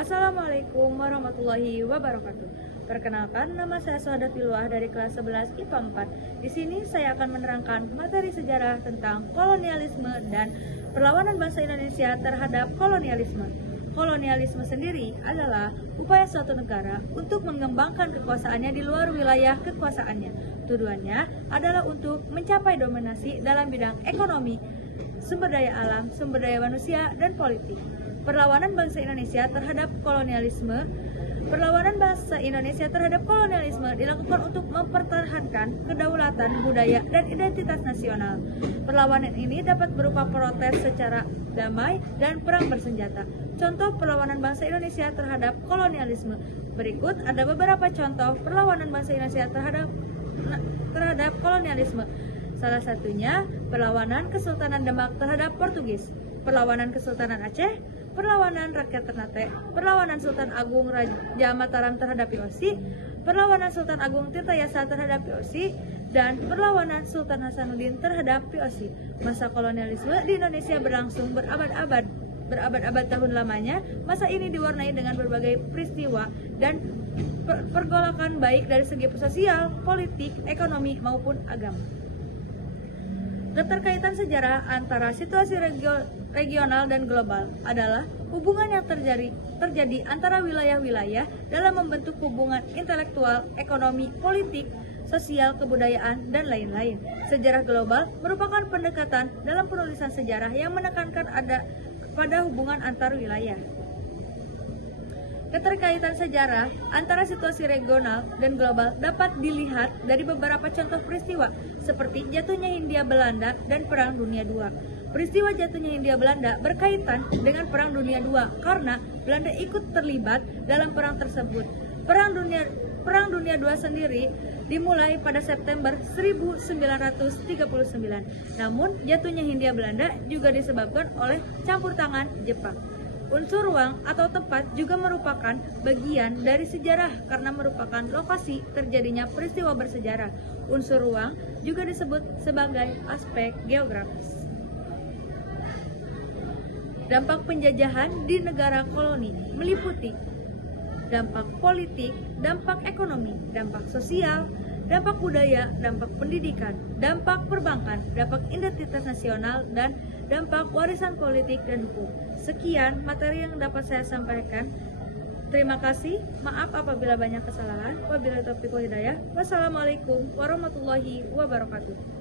Assalamualaikum warahmatullahi wabarakatuh. Perkenalkan, nama saya Sahadat Wilwah dari kelas 11 IPA 4. Di sini saya akan menerangkan materi sejarah tentang kolonialisme dan perlawanan bangsa Indonesia terhadap kolonialisme. Kolonialisme sendiri adalah upaya suatu negara untuk mengembangkan kekuasaannya di luar wilayah kekuasaannya. Tujuannya adalah untuk mencapai dominasi dalam bidang ekonomi, sumber daya alam, sumber daya manusia, dan politik. Perlawanan bangsa Indonesia terhadap kolonialisme dilakukan untuk mempertahankan kedaulatan budaya dan identitas nasional. Perlawanan ini dapat berupa protes secara damai dan perang bersenjata. Contoh perlawanan bangsa Indonesia terhadap kolonialisme. Berikut ada beberapa contoh perlawanan bangsa Indonesia terhadap kolonialisme. Salah satunya perlawanan Kesultanan Demak terhadap Portugis, perlawanan Kesultanan Aceh, perlawanan rakyat Ternate, perlawanan Sultan Agung Raja Mataram terhadap VOC, perlawanan Sultan Agung Tirtayasa terhadap VOC, dan perlawanan Sultan Hasanuddin terhadap VOC. Masa kolonialisme di Indonesia berlangsung berabad-abad tahun lamanya. Masa ini diwarnai dengan berbagai peristiwa dan pergolakan baik dari segi sosial, politik, ekonomi maupun agama. Keterkaitan sejarah antara situasi regional dan global adalah hubungan yang terjadi antara wilayah-wilayah dalam membentuk hubungan intelektual, ekonomi, politik, sosial, kebudayaan, dan lain-lain. Sejarah global merupakan pendekatan dalam penulisan sejarah yang menekankan pada hubungan antar wilayah. Keterkaitan sejarah antara situasi regional dan global dapat dilihat dari beberapa contoh peristiwa seperti jatuhnya Hindia Belanda dan Perang Dunia II. Peristiwa jatuhnya Hindia Belanda berkaitan dengan Perang Dunia II karena Belanda ikut terlibat dalam perang tersebut. Perang Dunia II sendiri dimulai pada September 1939. Namun jatuhnya Hindia Belanda juga disebabkan oleh campur tangan Jepang. Unsur ruang atau tempat juga merupakan bagian dari sejarah karena merupakan lokasi terjadinya peristiwa bersejarah. Unsur ruang juga disebut sebagai aspek geografis. Dampak penjajahan di negara koloni meliputi dampak politik, dampak ekonomi, dampak sosial, dampak budaya, dampak pendidikan, dampak perbankan, dampak identitas nasional, dan dampak warisan politik dan hukum. Sekian materi yang dapat saya sampaikan. Terima kasih. Maaf apabila banyak kesalahan. Wabillahi taufiq wal hidayah. Wassalamualaikum warahmatullahi wabarakatuh.